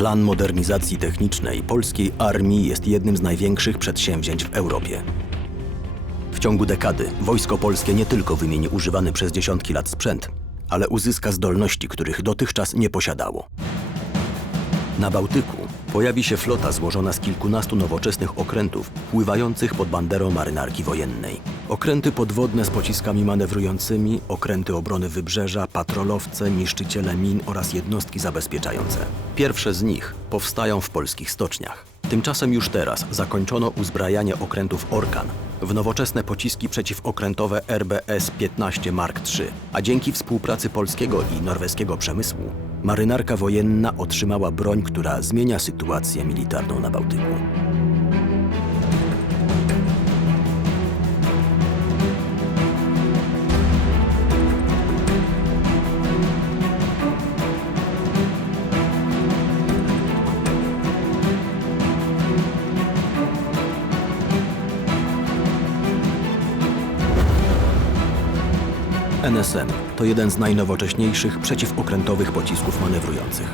Plan modernizacji technicznej polskiej armii jest jednym z największych przedsięwzięć w Europie. W ciągu dekady wojsko polskie nie tylko wymieni używany przez dziesiątki lat sprzęt, ale uzyska zdolności, których dotychczas nie posiadało. Na Bałtyku pojawi się flota złożona z kilkunastu nowoczesnych okrętów pływających pod banderą marynarki wojennej. Okręty podwodne z pociskami manewrującymi, okręty obrony wybrzeża, patrolowce, niszczyciele min oraz jednostki zabezpieczające. Pierwsze z nich powstają w polskich stoczniach. Tymczasem już teraz zakończono uzbrajanie okrętów Orkan w nowoczesne pociski przeciwokrętowe RBS-15 Mark III, a dzięki współpracy polskiego i norweskiego przemysłu marynarka wojenna otrzymała broń, która zmienia sytuację militarną na Bałtyku. NSM to jeden z najnowocześniejszych przeciwokrętowych pocisków manewrujących.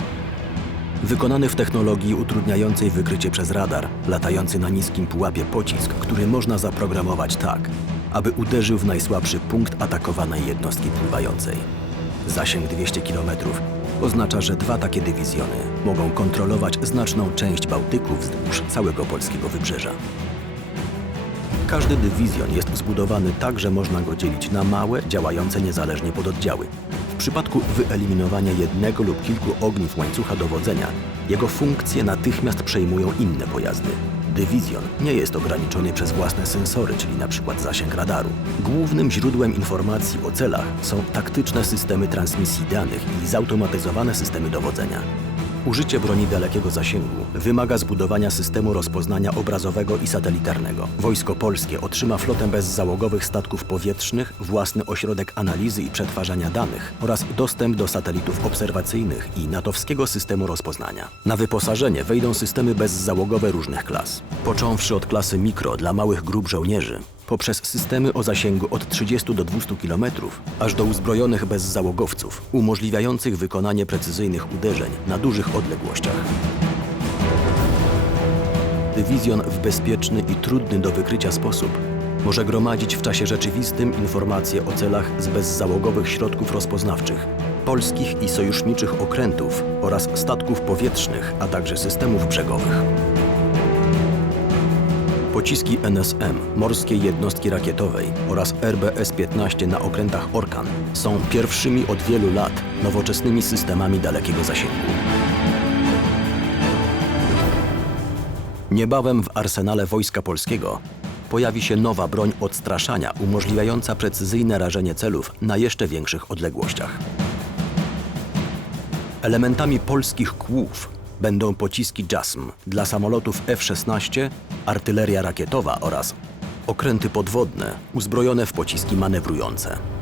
Wykonany w technologii utrudniającej wykrycie przez radar, latający na niskim pułapie pocisk, który można zaprogramować tak, aby uderzył w najsłabszy punkt atakowanej jednostki pływającej. Zasięg 200 km oznacza, że dwa takie dywizjony mogą kontrolować znaczną część Bałtyku wzdłuż całego polskiego wybrzeża. Każdy dywizjon jest zbudowany tak, że można go dzielić na małe, działające niezależnie pododdziały. W przypadku wyeliminowania jednego lub kilku ogniw łańcucha dowodzenia, jego funkcje natychmiast przejmują inne pojazdy. Dywizjon nie jest ograniczony przez własne sensory, czyli np. zasięg radaru. Głównym źródłem informacji o celach są taktyczne systemy transmisji danych i zautomatyzowane systemy dowodzenia. Użycie broni dalekiego zasięgu wymaga zbudowania systemu rozpoznania obrazowego i satelitarnego. Wojsko Polskie otrzyma flotę bezzałogowych statków powietrznych, własny ośrodek analizy i przetwarzania danych oraz dostęp do satelitów obserwacyjnych i natowskiego systemu rozpoznania. Na wyposażenie wejdą systemy bezzałogowe różnych klas. Począwszy od klasy mikro dla małych grup żołnierzy, poprzez systemy o zasięgu od 30 do 200 km, aż do uzbrojonych bezzałogowców, umożliwiających wykonanie precyzyjnych uderzeń na dużych odległościach. Dywizjon w bezpieczny i trudny do wykrycia sposób może gromadzić w czasie rzeczywistym informacje o celach z bezzałogowych środków rozpoznawczych, polskich i sojuszniczych okrętów oraz statków powietrznych, a także systemów brzegowych. Pociski NSM, Morskiej Jednostki Rakietowej oraz RBS-15 na okrętach Orkan są pierwszymi od wielu lat nowoczesnymi systemami dalekiego zasięgu. Niebawem w arsenale Wojska Polskiego pojawi się nowa broń odstraszania umożliwiająca precyzyjne rażenie celów na jeszcze większych odległościach. Elementami polskich kłów będą pociski JASM dla samolotów F-16, artyleria rakietowa oraz okręty podwodne uzbrojone w pociski manewrujące.